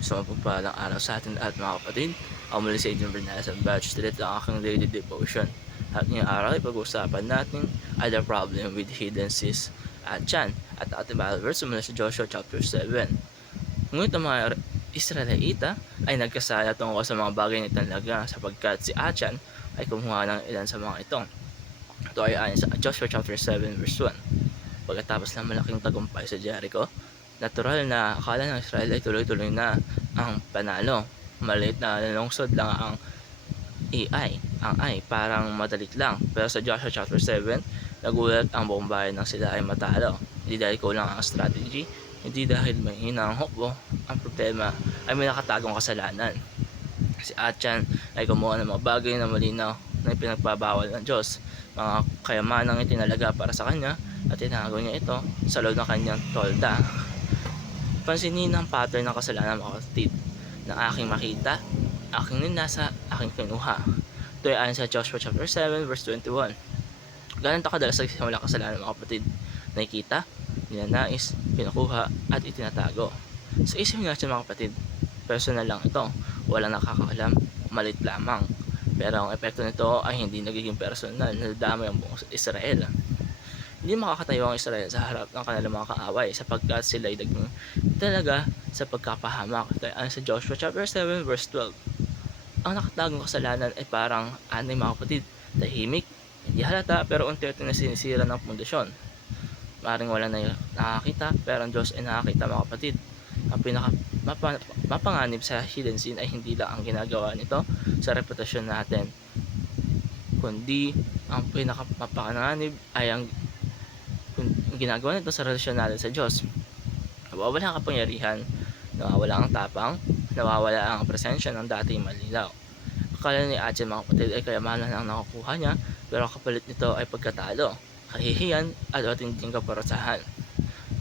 So mapagpalang araw sa atin lahat mga kapatid. Ako muli si Adrian Bernasan Batch Street ang aking daily devotion. At ngayong araw ay pag-uusapan natin ay the problem with hidden seas at Chan. At ating Bible verse mula sa Joshua chapter 7. Ngunit ang mga Israelita ay nagkasala tungkol sa mga bagay na talaga sapagkat si Achan ay kumuha ng ilan sa mga ito. Ito ay ayon sa Joshua chapter 7 verse 1. Pagkatapos ng malaking tagumpay sa Jericho, natural na akala ng Israel ay tuloy-tuloy na ang panalo. Maliit na lungsod lang ang ay parang madalit lang. Pero sa Joshua chapter 7, nagulat ang buong bayan ng sila ay matalo. Hindi dahil kulang ang strategy, hindi dahil mahina ang hukbo. Ang problema ay may nakatagong kasalanan. Si Achan ay kumuha ng mga bagay na malinaw na ipinagbabawal ng Diyos, mga kayamanang itinalaga para sa kanya at tinago niya ito sa loob ng kanyang tolda. Pansinin ang pattern ng kasalanan mga kapatid na aking makita, aking ninasa, aking kinuha. Ito ay ayon sa Joshua chapter 7 verse 21. Ganito kadalas nagsisimula kasalanan mga kapatid? Nakikita, ninanais, pinukuha at itinatago. Sa isip nga siya mga kapatid, personal lang ito, walang nakakaalam, malit lamang. Pero ang epekto nito ay hindi nagiging personal, nadadamay ang buong Israel. Hindi makakatayo ang Israel sa harap ng kanilang mga kaaway sapagkat sila ay naging talaga sa pagkapahamak. Ayon sa Joshua chapter 7 verse 12. Ang nakatagong kasalanan ay parang anay mga kapatid, tahimik, hindi halata pero unti-unti na sinisira ng pundasyon. Maring wala na nakakita pero ang Diyos ay nakakita mga kapatid. Ang mapanganib sa hidden sin ay hindi lang ang ginagawa nito sa reputasyon natin, kundi ang pinakamapanganib ay ang ginagawa nito sa relasyon natin sa Diyos. Nawawala ang kapangyarihan, nawawala ang tapang, nawawala ang presensya ng dating malinaw. Akala ni Achan mga kapatid ay kayamanan ang nakukuha niya, pero ang kapalit nito ay pagkatalo, kahihiyan at matinding kaparusahan.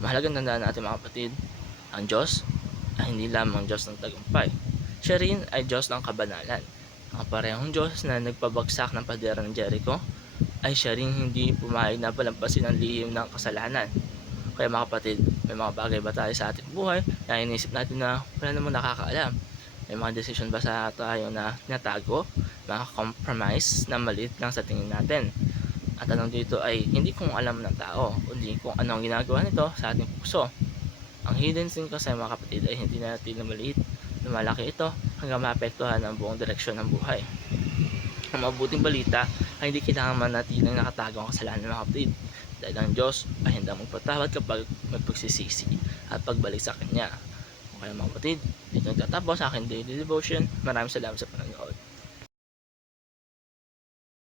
Mahalagang tandaan natin mga kapatid, ang Diyos ay hindi lamang Diyos ng tagumpay. Siya rin ay Diyos ng kabanalan. Ang parehong Diyos na nagpabagsak ng padera ng Jericho ay siya rin hindi pumayag na palampasin ang lihim ng kasalanan. Kaya mga kapatid, may mga bagay ba tayo sa ating buhay na inisip natin na wala namang nakakaalam? May mga desisyon ba sa tayo na tinatago, mga compromise na maliit lang sa tingin natin? Ang tanong dito ay hindi kung alam ng tao, kundi kung ano ang ginagawa nito sa ating puso. Ang hidden sin kasi mga kapatid ay hindi natin na maliit, lumalaki ito hanggang maapektuhan ang buong direksyon ng buhay. Ang mabuting balita ay hindi kailangan manatiling nakatago ang kasalanan ng mga kapatid, dahil ang Diyos ay handang magpatawad kapag magpagsisisi at pagbalik sa Kanya. Kaya mga kapatid, dito nagtatapos sa aking daily devotion. Maraming salamat sa panonood.